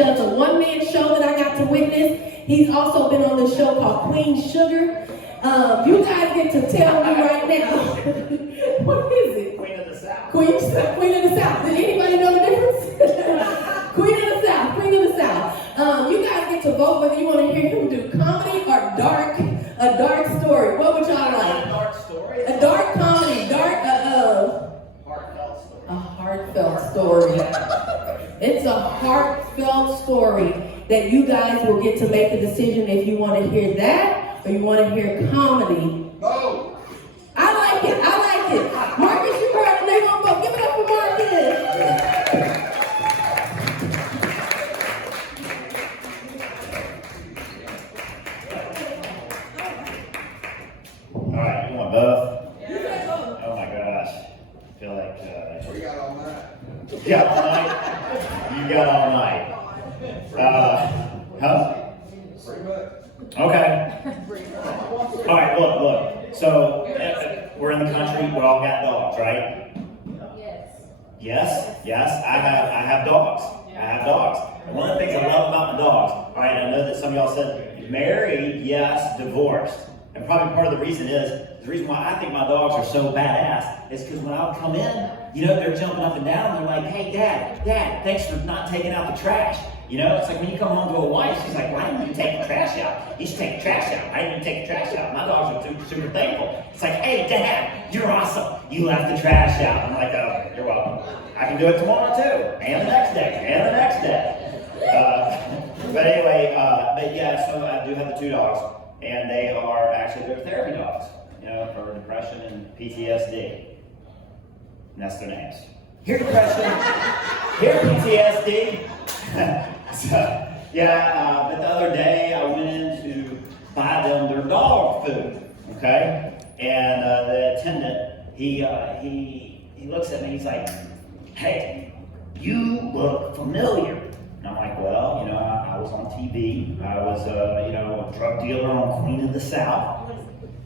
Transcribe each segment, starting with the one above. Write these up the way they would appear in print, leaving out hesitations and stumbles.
does a one-man show that I got to witness. He's also been on this show called Queen Sugar. You guys get to tell me right now. What is it? Queen of the South. Queen of the South. Did anybody know the difference? Queen of the South. Queen of the South. You guys get to vote whether you want to hear him do comedy or a dark story. What would y'all like? A dark story? A dark comedy. Heartfelt story. A heartfelt story. It's a heartfelt story that you guys will get to make a decision if you want to hear that or you want to hear comedy. Oh! I like it. Marcus, you heard it. They won't vote. Give it up for Marcus. Alright, you want both? Oh my gosh. I feel like We got all night. you got all night? You got all night. Huh? Pretty much. Okay. Alright, look. So, we're in the country, we all got dogs, right? Yes, I have dogs. And one of the things I love about my dogs, alright, I know that some of y'all said, married, yes, divorced. And probably part of the reason why I think my dogs are so badass is because when I would come in, they're jumping up and down, and they're like, hey, Dad, thanks for not taking out the trash. It's like when you come home to a wife, she's like, why didn't you take the trash out? You should take the trash out. Why didn't you take the trash out? My dogs are super thankful. It's like, hey, Dad, you're awesome. You left the trash out. I'm like, oh, you're welcome. I can do it tomorrow too, and the next day. But anyway, so I do have the 2 dogs, and they're therapy dogs, for depression and PTSD. And that's their names. Here depression, here PTSD. But the other day I went in to buy them their dog food, okay? And the attendant, he looks at me, he's like, hey, you look familiar. And I'm like, well, I was on TV. I was, a drug dealer on Queen of the South.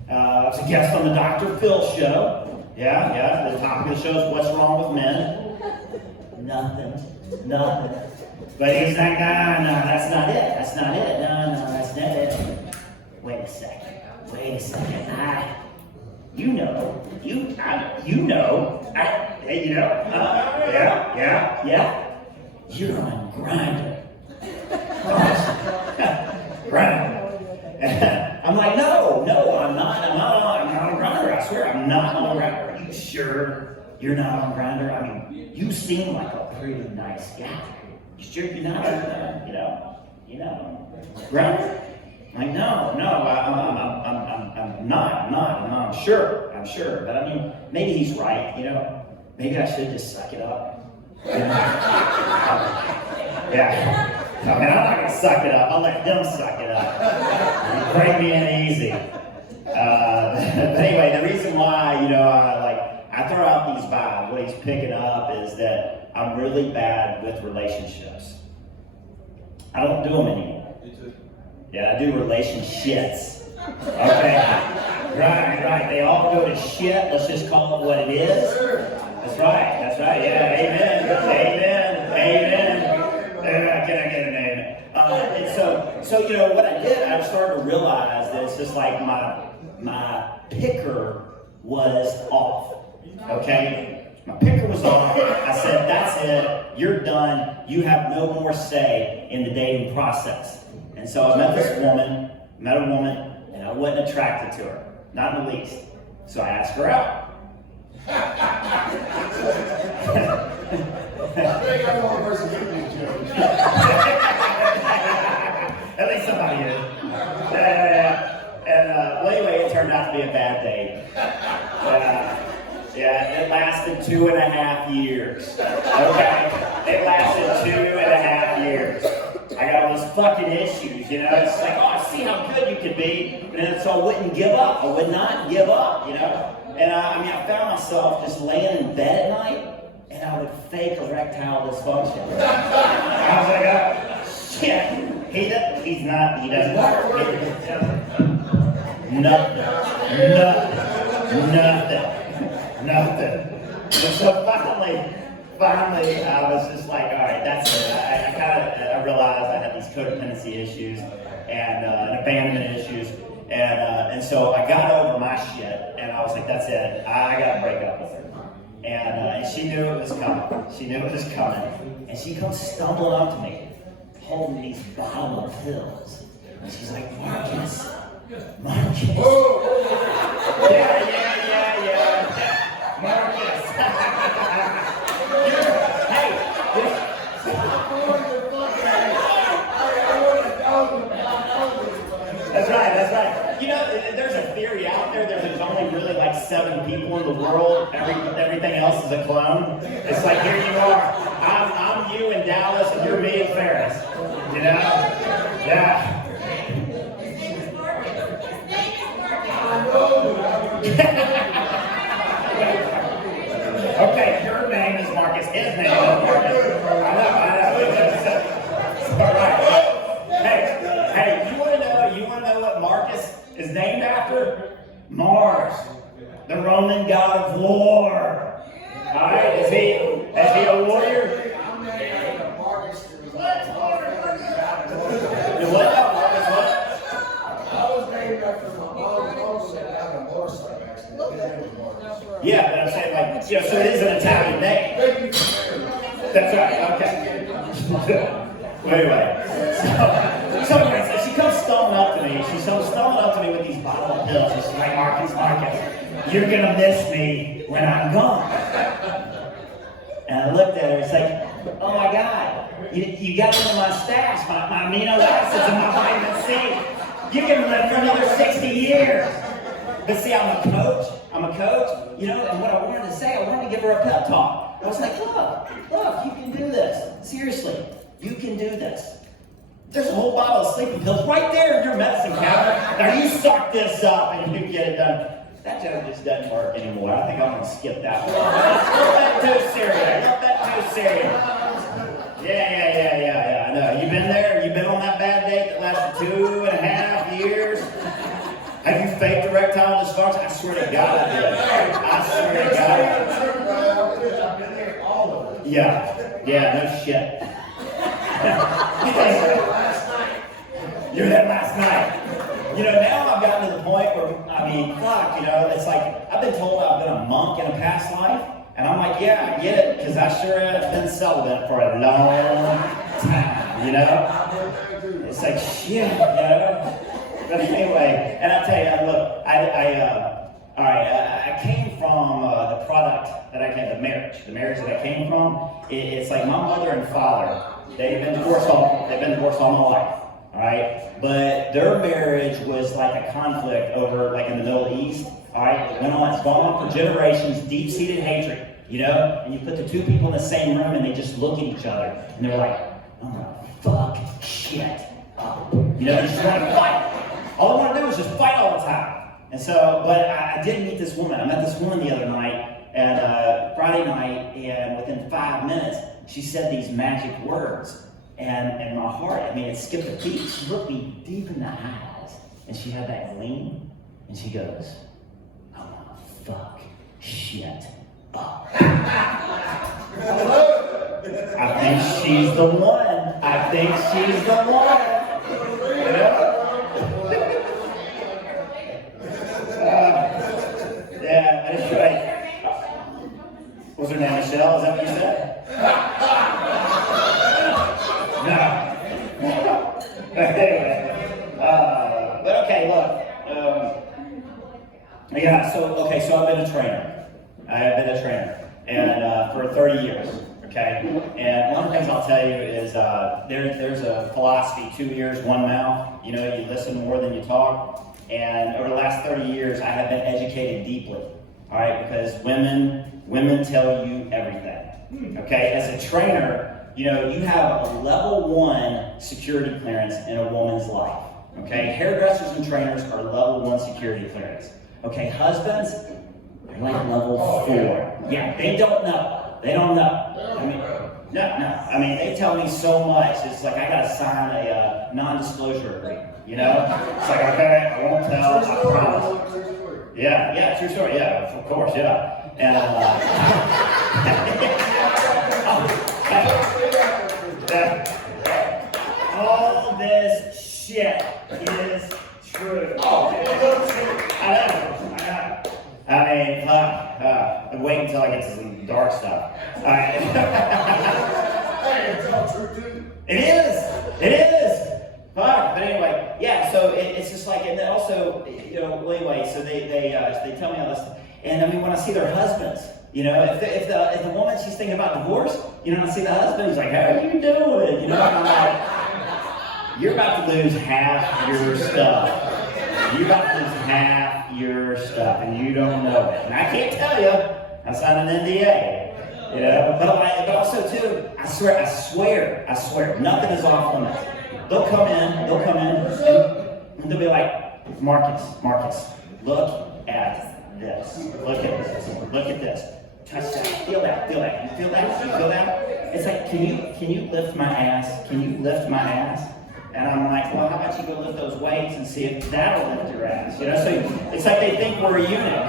I was a guest on the Dr. Phil show. Yeah, the topic of the show is what's wrong with men? Nothing. But he's like, no, that's not it. No, that's not it. Wait a second. You're on Grindr. Grindr. I'm like, no, I'm not on Grindr. I swear, I'm not on Grindr. Are you sure you're not on Grindr? I mean, you seem like a pretty nice guy. You sure you're not on Grindr? I'm like, no, I'm not. I'm sure. But I mean, maybe he's right, Maybe I should just suck it up. Yeah. I mean, I'm not going to suck it up. I'll let them suck it up. Break me in easy. But anyway, the reason why, I throw out these vibes, what he's picking up is that I'm really bad with relationships. I don't do them anymore. Me too. Yeah, I do relationships. Okay. Right. They all go to shit. Let's just call it what it is. That's right. Yeah, amen. Can I get an amen? And so what I did, I started to realize that it's just like my picker was off. Okay? My picker was off. I said, that's it. You're done. You have no more say in the dating process. And so I met a woman, and I wasn't attracted to her. Not in the least. So I asked her out. I think I'm the only person who can judge. At least somebody is. And anyway, it turned out to be a bad date. It lasted 2.5 years. Okay? It lasted 2.5 years. I got all those fucking issues, It's like, oh, I see how good you could be. And so I wouldn't give up. I would not give up, And I found myself just laying in bed at night, and I would fake erectile dysfunction. I was like, oh, shit. He doesn't work. Nothing. And so finally, I was just like, all right, that's it. I realized I had these codependency issues and abandonment issues. And so I got over my shit, and I was like, that's it. I got to break up with her. And she knew it was coming. She knew it was coming. And she comes stumbling up to me, holding these bottle of pills. And she's like, Marcus. Marcus. Yeah. Marcus. That's right. You know, there's a theory out there that there's only really like 7 people in the world. Everything else is a clone. It's like, here you are. I'm you in Dallas, and you're me in Ferris. You know? Yeah. Okay, your name is Marcus. His name is Marcus. I know. All right. Hey, you want to know what Marcus is named after? Mars, the Roman god of war. All right, is he a warrior? I'm named Marcus. What? I was named after my mom's uncle that had a motorcycle accident. His name was Marcus. Yeah, but I'm saying so it is an Italian name. That's right. Okay. Anyway, so she comes stumbling up to me. She's stumbling up to me with these bottle of pills. She's like, Marcus, you're gonna miss me when I'm gone. And I looked at her. It's like, oh my God, you got it in my stash, my amino acids and my vitamin C. You can live for another 60 years. But see, I'm a coach, you know, and what I wanted to say, I wanted to give her a pep talk. I was like, look, you can do this. Seriously, you can do this. There's a whole bottle of sleeping pills right there in your medicine cabinet. Now you suck this up and you get it done. That joke just doesn't work anymore. I think I'm going to skip that one. A little bit too serious. Yeah, I know. You been there? You been on that bad date that lasted 2.5 years? Have you faked erectile dysfunction? I swear to God I did. I've been there all of it. Yeah, no shit. You were there last night. You know, now I've gotten to the point where, it's like, I've been told I've been a monk in a past life, and I'm like, yeah, I get it, because I sure have been celibate for a long time, you know? It's like, shit, you know? But anyway, and I tell you, look, I came from the product that I came, the marriage that I came from. It's like my mother and father, they've been divorced all my life, all right? But their marriage was like a conflict over, like in the Middle East, all right? It's gone on for generations, deep-seated hatred, you know? And you put the two people in the same room and they just look at each other and they're like, I'm gonna fuck shit up. You know, they just want to fight. All I want to do is just fight all the time. And so, but I did meet this woman. I met this woman the other night, and Friday night, and within 5 minutes, she said these magic words. And my heart, it skipped a beat. She looked me deep in the eyes, and she had that gleam, and she goes, I want to fuck shit up. I think she's the one. You know? Yeah, that's right. Was her name Michelle? Is that what you said? No. Anyway. But okay, look. So I've been a trainer. And for 30 years. Okay? And one of the things I'll tell you is there's a philosophy, 2 ears, 1 mouth. You know, you listen more than you talk. And over the last 30 years, I have been educated deeply, all right, because women tell you everything, okay? As a trainer, you know, you have a level 1 security clearance in a woman's life, okay? Hairdressers and trainers are level 1 security clearance, okay? Husbands, they're like level 4. Yeah, they don't know. No. They tell me so much. It's like I gotta sign a non-disclosure agreement. You know? It's like, okay, I won't tell, I promise. Yeah, true story, yeah, of course, yeah. And, stuff. All right. Hey, it's all true too. It is. It is. Fuck. But anyway, yeah. So it's just like, and then also, you know. Anyway, so they tell me all this, and I mean, when I see their husbands, you know, if the woman she's thinking about divorce, you know, I see the husband, he's like, how are you doing? You know, and I'm like, you're about to lose half your stuff. You're about to lose half your stuff, and you don't know it. And I can't tell you. I signed an NDA. You know, but also too, I swear, nothing is off limits. They'll come in, and they'll be like, Marcus, look at this. Look at this. Touch that. Feel that. You feel that? It's like, can you lift my ass? Can you lift my ass? And I'm like, well, how about you go lift those weights and see if that'll lift your ass? You know, so it's like they think we're a unit.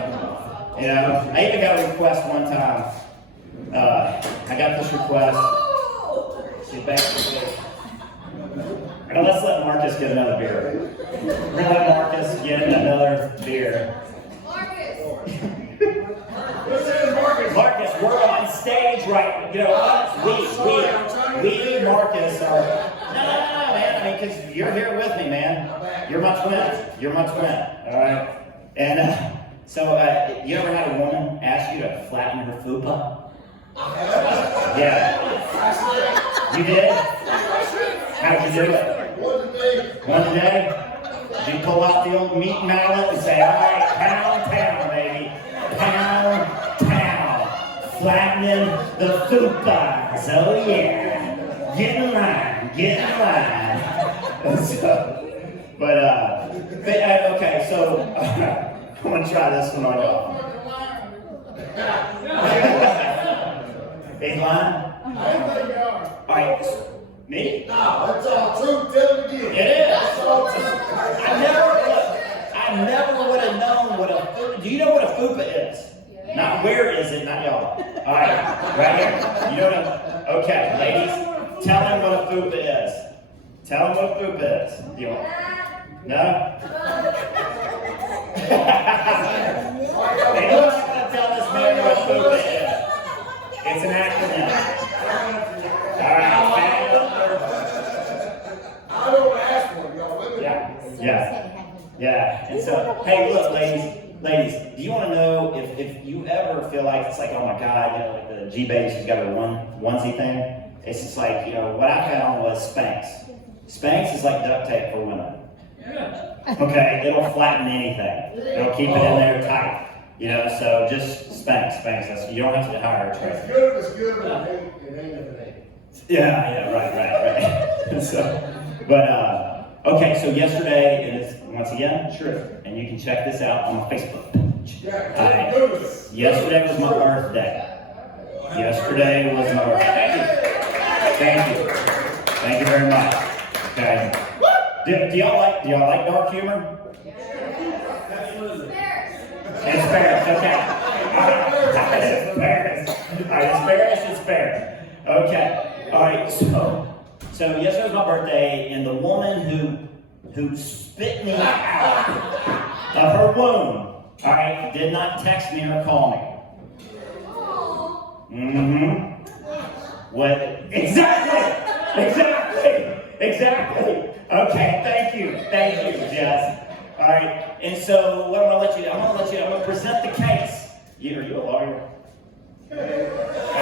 You know, I even got a request one time. I got this request. She's basically, let's let Marcus get another beer. We're gonna let Marcus get another beer. Marcus, we're on stage right. You know, we Marcus are. No, man. I mean, because you're here with me, man. You're my twin. All right. And so, you ever had a woman ask you to flatten her fupa? Yeah. You did? How did you do it? One day. You pull out the old meat mallet and say, all right, pound, baby. Pound. Flattening the fupas. Oh, yeah. Get in line. Okay, so I'm going to try this one on y'all. He's lying? All right, me? No, that's all true. Tell it again. It is. That's all true. I never would have known what a fupa. Do you know what a fupa is? Yeah. Not where is it, not y'all. All right, right here. You know what okay, ladies, tell him what a fupa is. Tell him what a fupa is. You want? No? They don't have to tell this man what fupa is. It's an acronym. All right. I don't ask for it, y'all. Yeah. And so, hey, look, ladies, do you want to know if you ever feel like it's like, oh my God, you know, like the G-Baby, she's got her onesie thing? It's just like, you know, what I found was Spanx. Spanx is like duct tape for women. Okay, it'll flatten anything. It'll keep it in there tight. You know, so just Spanx. That's, you don't have to hire a trainer. It's good, but it ain't if it ain't. Yeah, right. Okay, so yesterday is, once again, truth. And you can check this out on my Facebook page. Yesterday was my birthday. Thank you very much. Okay. Do y'all like dark humor? It's Ferris, okay. It's Ferris. Okay. All right, so yesterday was my birthday, and the woman who spit me out of her womb, all right, did not text me or call me. What? Exactly. Okay, thank you, Jess. All right, and so what I'm gonna present the case. Are you a lawyer? Okay. All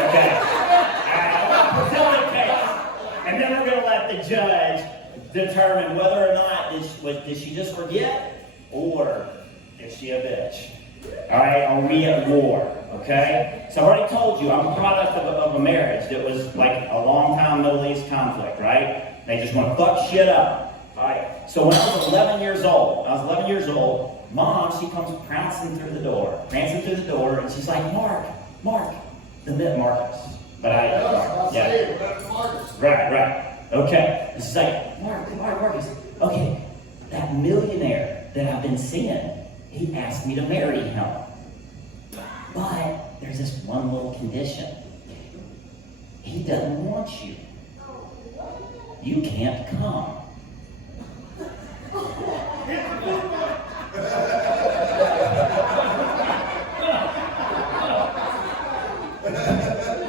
right, I'm gonna present the case, and then we're gonna let the judge determine whether or not did she just forget, or is she a bitch? All right, are we at war? Okay. So I already told you I'm a product of a marriage that was like a long time Middle East conflict, right? They just want to fuck shit up. All right. So when I was 11 years old, Mom, she comes prancing through the door, and she's like, Mark, Marcus. But Right. Okay. And she's like, Marcus. Okay, that millionaire that I've been seeing, he asked me to marry him. But there's this one little condition. He doesn't want you. You can't come.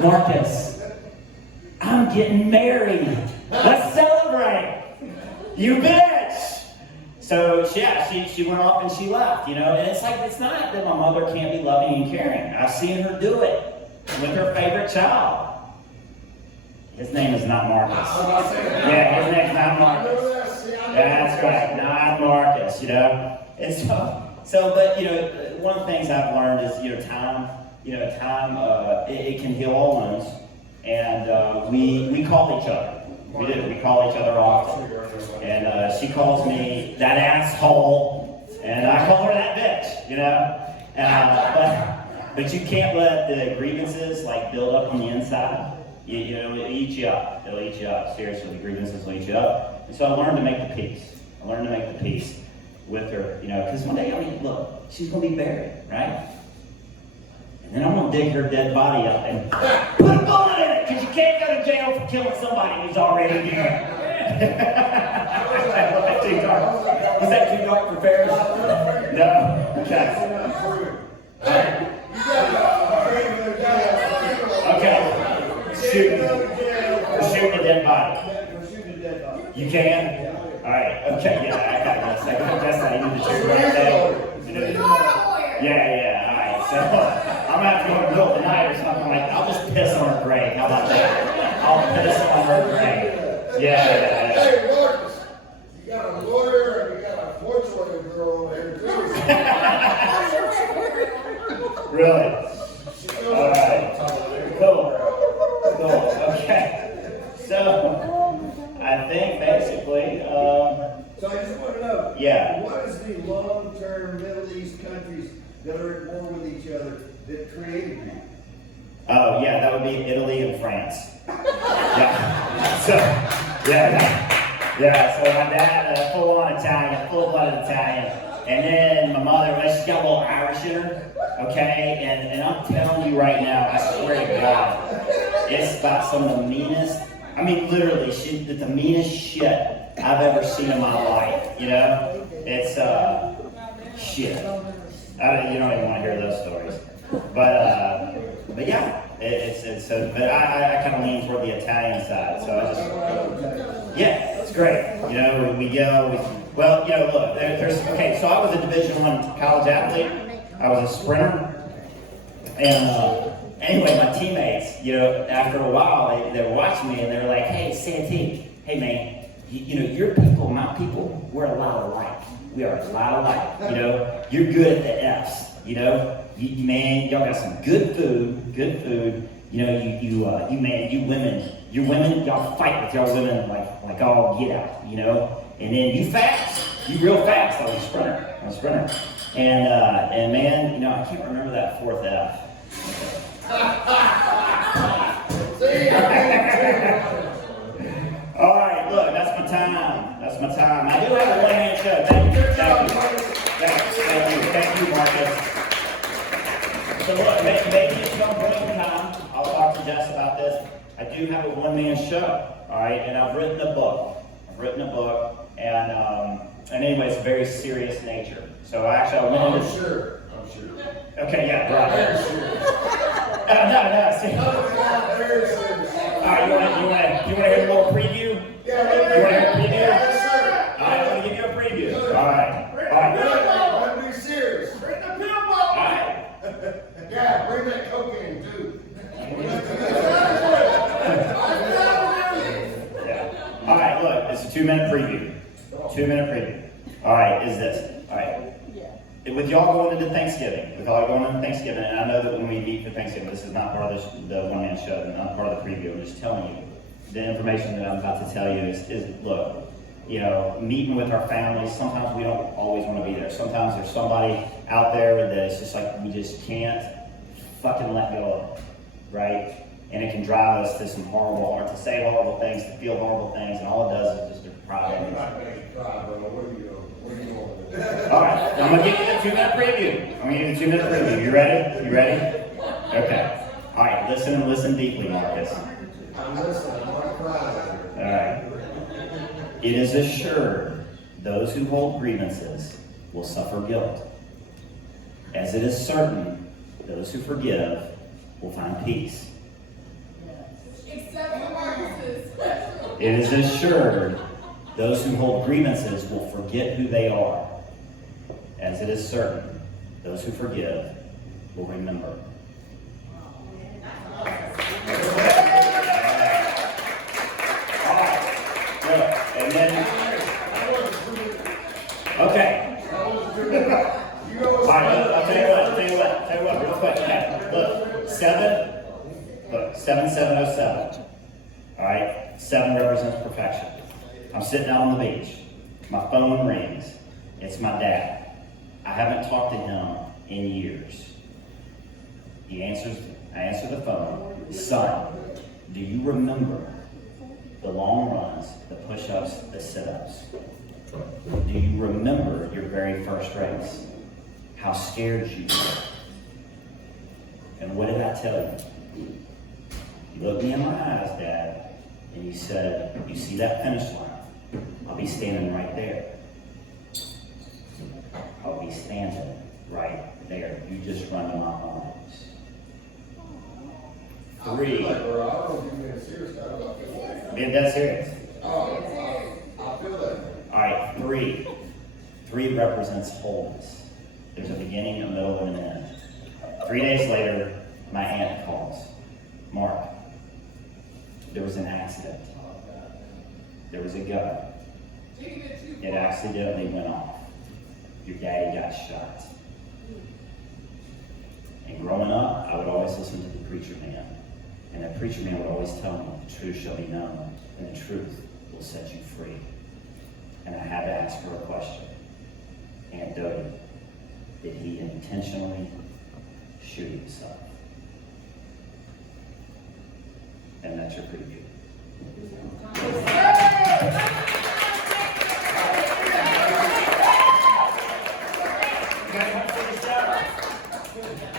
Marcus, I'm getting married. Let's celebrate. You bitch. So yeah, she went off and she left, you know, and it's like, it's not that my mother can't be loving and caring. I've seen her do it with her favorite child. His name is not Marcus. Yeah, his name's not Marcus. That's right, not Marcus, you know. And but you know, one of the things I've learned is, time, it can heal all wounds, and we call each other. We do. We call each other often. And she calls me that asshole, and I call her that bitch, you know. But you can't let the grievances like build up on the inside. It'll eat you up. It'll eat you up. Seriously, the grievances will eat you up. And so I learned to make the peace. I learned to make the peace with her, because one day, look, she's going to be buried, right? And then I'm going to dig her dead body up and put a bullet in it, because you can't go to jail for killing somebody who's already dead. Too dark. Was that too dark for Ferris? No? Okay. Okay. Shooting a dead body. You can? Alright, okay, yeah, I got this. I guess I need to shoot right there. Yeah, alright. So I'm gonna have to go in the middle of the night or something like that. I'll just piss on her grave. How about that? I'll piss on her grave. Yeah. Hey, Marcus, you got a lawyer and you got a fortune girl over there too. Really? Alright. Cool. Okay. So I think basically, So I just want to know, yeah. what is the long-term Middle East countries that are at war with each other that created you? Oh, yeah, that would be Italy and France. Yeah. So my dad, full-on Italian, full-blooded Italian. And then my mother, she's got a little Irish in her, okay? And I'm telling you right now, I swear to God, it's about some of the meanest, literally, the meanest shit I've ever seen in my life, you know? It's, shit. You don't even want to hear those stories. But yeah, but I kind of lean toward the Italian side, so yeah, it's great. We go, look, okay, so I was a Division I college athlete. I was a sprinter. And anyway, my teammates, after a while, they were watching me and they were like, hey, Santee, hey, man, your people, my people, we're a lot alike. We are a lot alike, You're good at the F's, man, y'all got some good food. You women, y'all fight with y'all women like all get out, And then you real fast. I was a sprinter. And man, I can't remember that fourth F. All right, look, that's my time. I do have a one-man show. Thank you, Marcus. So look, maybe at some point in time, I'll talk to Jess about this. I do have a one-man show, all right, and I've written a book, and anyway, it's a very serious nature. So actually, I went into... I'm sure. Okay, yeah, right. Very serious. No. Very serious. All right, you want to hear a little preview? Yeah, You want to hear a preview? Yes, sir. All right, I'm going to give you a preview. All right. I'm be serious. Bring the pill ball. All right. Yeah, bring that cocaine too. Yeah. All right, look, it's a 2-minute preview. 2-minute preview. All right, is this. All right. With y'all going into Thanksgiving, and I know that when we meet for Thanksgiving, this is not part of the one-man show, not part of the preview, I'm just telling you, the information that I'm about to tell you is look, meeting with our families, sometimes we don't always want to be there. Sometimes there's somebody out there that it's just like, we just can't fucking let go of, right? And it can drive us to some to say horrible things, to feel horrible things, and all it does is just deprive us. All right, I'm going to give you the 2-minute preview. You ready? Okay. All right, listen deeply, Marcus. I'm listening. I'm crying. All right. It is assured those who hold grievances will suffer guilt, as it is certain those who forgive will find peace. It is assured those who hold grievances will forget who they are, as it is certain those who forgive will remember. Alright, look, and then, okay. Alright, I'll tell you what, real quick. Okay, look, 7707. Alright, 7 represents perfection. I'm sitting out on the beach. My phone rings. It's my dad. I haven't talked to him in years. I answer the phone. Son, do you remember the long runs, the push-ups, the sit-ups? Do you remember your very first race? How scared you were? And what did I tell you? You looked me in my eyes, Dad, and you said, you see that finish line? I'll be standing right there. I'll be standing right there. You just run to my arms. 3. Being dead serious. I feel that. Alright, 3. 3 represents wholeness. There's a beginning, a middle, and an end. 3 days later, my aunt calls. Mark, there was an accident. There was a gun. It accidentally went off. Your daddy got shot. And growing up, I would always listen to the preacher man. And that preacher man would always tell me, the truth shall be known, and the truth will set you free. And I had to ask her a question. Aunt Dodie, did he intentionally shoot himself? And that's your preview.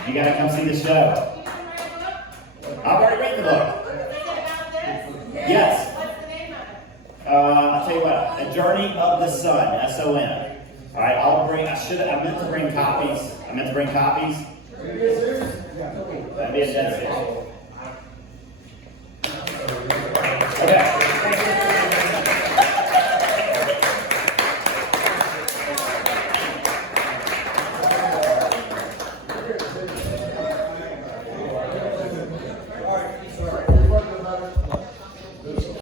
You gotta come see the show. I've already written the book. Yes. What's the name of it? I'll tell you what. A Journey of the Sun. S-O-N. All right. I meant to bring copies. That'd be a dead serious.